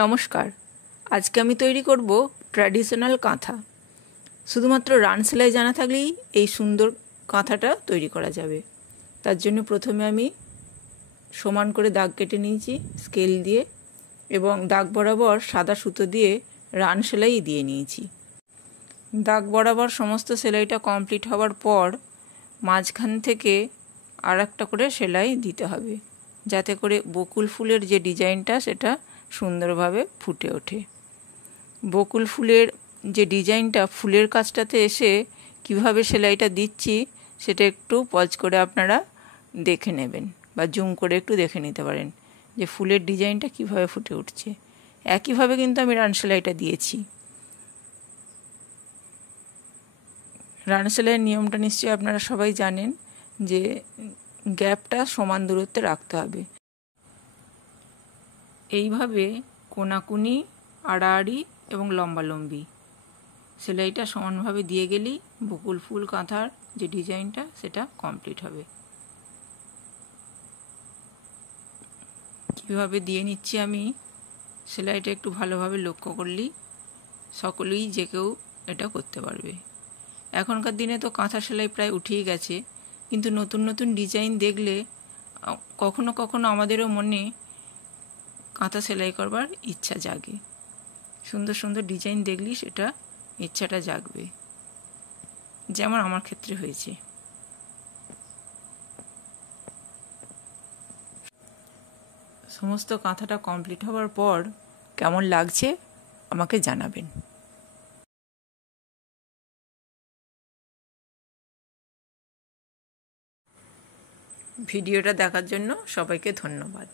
নমস্কার। আজকে আমি তৈরি করব ট্র্যাডিশনাল কাঁথা। শুধুমাত্র রান সেলাই জানা থাকলেই এই সুন্দর কাঁথাটা তৈরি করা যাবে। তার জন্য প্রথমে আমি সমান করে দাগ কেটে নিয়েছি স্কেল দিয়ে, এবং দাগ বরাবর সাদা সুতো দিয়ে রান সেলাই দিয়ে নিয়েছি। দাগ বরাবর সমস্ত সেলাইটা কমপ্লিট হওয়ার পর মাঝখান থেকে আর একটা করে সেলাই দিতে হবে, যাতে করে বকুল ফুলের যে ডিজাইনটা সেটা সুন্দরভাবে ফুটে ওঠে। বকুল ফুলের যে ডিজাইনটা ফুলের কাজটাতে এসে কিভাবে সেলাইটা দিচ্ছি সেটা একটু পজ করে আপনারা দেখে নেবেন, বা জুম করে একটু দেখে নিতে পারেন যে ফুলের ডিজাইনটা কিভাবে ফুটে উঠছে। একইভাবে কিন্তু আমি রান সেলাইটা দিয়েছি। রান সেলাইয়ের নিয়মটা নিশ্চয়ই আপনারা সবাই জানেন যে গ্যাপটা সমান দূরত্বে রাখতে হবে। এইভাবে কোনাকুনি, আড়াআড়ি এবং লম্বালম্বি সেলাইটা সমানভাবে দিয়ে গেলেই বকুল ফুল কাঁথার যে ডিজাইনটা সেটা কমপ্লিট হবে। কীভাবে দিয়ে নিচ্ছি আমি সেলাইটা একটু ভালোভাবে লক্ষ্য করলেই সকলেই যে কেউ এটা করতে পারবে। এখনকার দিনে তো কাঁথা সেলাই প্রায় উঠেই গেছে, কিন্তু নতুন নতুন ডিজাইন দেখলে কখনো কখনো আমাদেরও মনে কাঁথা সেলাই করবার ইচ্ছা জাগে। সুন্দর সুন্দর ডিজাইন দেখলেই সেটা ইচ্ছাটা জাগবে, যেমন আমার ক্ষেত্রে হয়েছে। সমস্ত কাঁথাটা কমপ্লিট হওয়ার পর কেমন লাগছে আমাকে জানাবেন। ভিডিওটা দেখার জন্য সবাইকে ধন্যবাদ।